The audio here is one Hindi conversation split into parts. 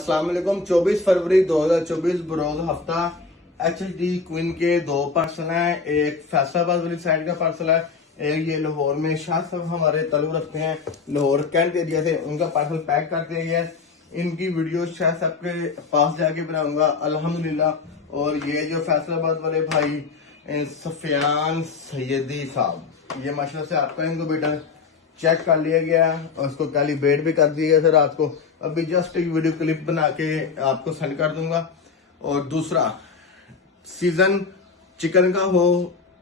अस्सलाम वालेकुम। 24 फरवरी 2024 बरोज हफ्ता HHD क्वीन के 2 पार्सल हैं। एक फैसलाबाद वाली साइड का पार्सल है, एक ये लाहौर में शाह साहब हमारे ताल्लुक रखते हैं, लाहौर कैंट एरिया से, उनका पार्सल पैक करते हैं। इनकी वीडियो शाह साहब के पास जाके बनाऊंगा अल्हम्दुलिल्लाह। और ये जो फैसलाबाद वाले भाई सफियान सैयदी साहब, ये माशाल्लाह से आपका इनको बेटा चेक कर लिया गया और उसको कैलिब्रेट भी कर दिया गया था रात को। अभी जस्ट एक वीडियो क्लिप बना के आपको सेंड कर दूंगा। और दूसरा, सीजन चिकन का हो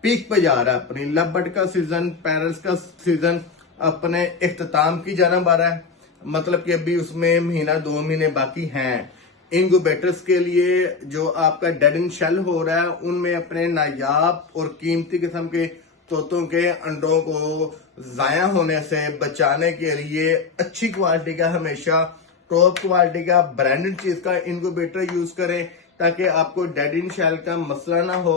पीक पे जा रहा है, अपनी लबट का सीजन, पैरल्स का सीजन अपने इख्तिताम की जानब आ रहा है। मतलब कि अभी उसमें महीना 2 महीने बाकी हैं। इनक्यूबेटर्स के लिए जो आपका डेड इन शेल हो रहा है, उनमें अपने नायाब और कीमती किस्म के तोतों के अंडों को जाया होने से बचाने के लिए अच्छी क्वालिटी का, हमेशा टॉप क्वालिटी का ब्रांडेड चीज का इनक्यूबेटर यूज करें ताकि आपको डेड इन शेल का मसला ना हो।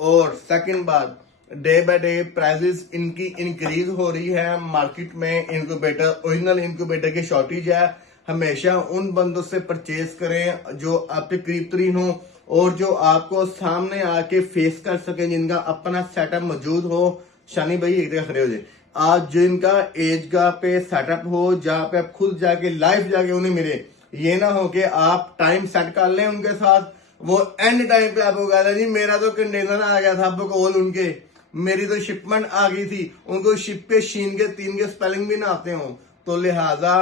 और सेकंड बात, डे बाय डे प्राइसेस इनकी इंक्रीज हो रही है मार्केट में। इनक्यूबेटर, ओरिजिनल इनक्यूबेटर की शॉर्टेज है। हमेशा उन बंदों से परचेज करें जो आपके करीब तरीन हो और जो आपको सामने आके फेस कर सके, जिनका अपना सेटअप मौजूद हो। शानी भाई एक जगह खड़े हो जाए, आज जिनका एज का पे सेटअप हो, जहाँ पे आप खुद जाके लाइव जाके उन्हें मिले। ये ना हो कि आप टाइम सेट कर लें उनके साथ, वो एंड टाइम पे आपको कहता जी मेरा तो कंटेनर आ गया था, आपको कॉल उनके, मेरी तो शिपमेंट आ गई थी, उनको शिप के शीन के 3 के स्पेलिंग भी ना आते हो। तो लिहाजा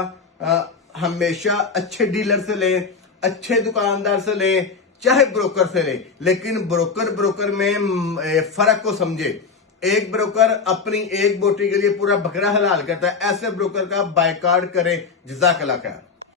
हमेशा अच्छे डीलर से ले, अच्छे दुकानदार से ले, चाहे ब्रोकर से ले, लेकिन ब्रोकर में फर्क को समझे। एक ब्रोकर अपनी एक बोटी के लिए पूरा बकरा हलाल करता है, ऐसे ब्रोकर का बायकॉट करें। जज़ाकल्लाह खैर।